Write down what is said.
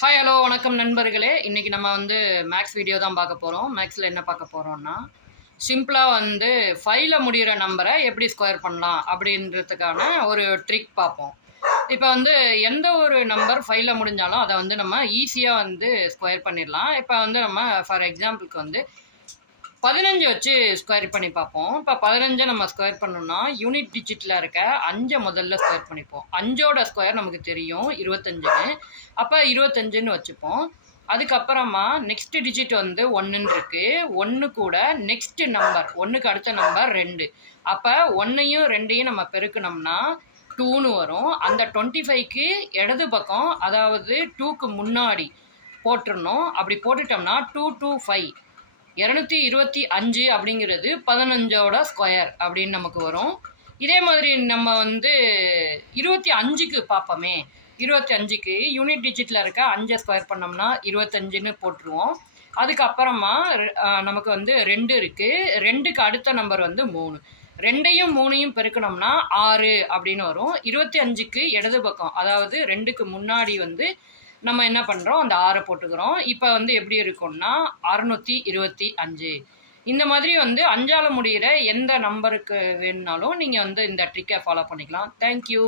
Hi hello வணக்கம் நண்பர்களே. இன்றைக்கி நம்ம மேக்ஸ் வீடியோ தான் பார்க்க போகிறோம். மேக்ஸில் என்ன பார்க்க போகிறோம்னா, சிம்பிளாக 5ல் முடிகிற நம்பரை எப்படி ஸ்கொயர் பண்ணலாம் அப்படின்றதுக்கான ஒரு ட்ரிக் பார்ப்போம். இப்போ எந்த ஒரு நம்பர் 5ல் முடிஞ்சாலும் அதை நம்ம ஈஸியாக ஸ்கொயர் பண்ணிடலாம். இப்போ நம்ம ஃபார் எக்ஸாம்பிளுக்கு 15 வச்சு ஸ்கொயர் பண்ணி பார்ப்போம். இப்போ 15 நம்ம ஸ்கொயர் பண்ணோம்னா யூனிட் டிஜிட்டில் இருக்க 5 முதல்ல ஸ்கொயர் பண்ணிப்போம். 5ஓட ஸ்கொயர் நமக்கு தெரியும் 25ன்னு. அப்போ 25ன்னு வச்சுப்போம். அதுக்கப்புறமா நெக்ஸ்ட் டிஜிட் 1ன்னு இருக்குது. 1 கூட நெக்ஸ்ட் நம்பர் 1க்கு அடுத்த நம்பர் 2. அப்போ 1ஐயும் 2ஐயும் நம்ம பெருக்கணும்னா 2ன்னு வரும். அந்த 25க்கு இடது பக்கம், அதாவது 2க்கு முன்னாடி போட்டுடணும். அப்படி போட்டுட்டோம்னா 2 2 5 225 அப்படிங்கிறது 15ஓட ஸ்கொயர் அப்படின்னு நமக்கு வரும். இதே மாதிரி நம்ம 25க்கு பார்ப்போமே. 25க்கு யூனிட் டிஜிட்டில் இருக்க 5 ஸ்கொயர் பண்ணோம்னா 25ன்னு போட்டுருவோம். அதுக்கப்புறமா நமக்கு 2 இருக்குது. 2க்கு அடுத்த நம்பர் 3. 2ஐயும் 3ஐயும் பெருக்கணும்னா 6 அப்படின்னு வரும். 25க்கு இடது பக்கம், அதாவது 2க்கு முன்னாடி நம்ம என்ன பண்ணுறோம், அந்த 6 போட்டுக்கிறோம். இப்போ எப்படி இருக்கும்னா 625. இந்த மாதிரி 5ஆல் முடிகிற எந்த நம்பருக்கு வேணுனாலும் நீங்கள் இந்த ட்ரிக்கை ஃபாலோ பண்ணிக்கலாம். தேங்க்யூ.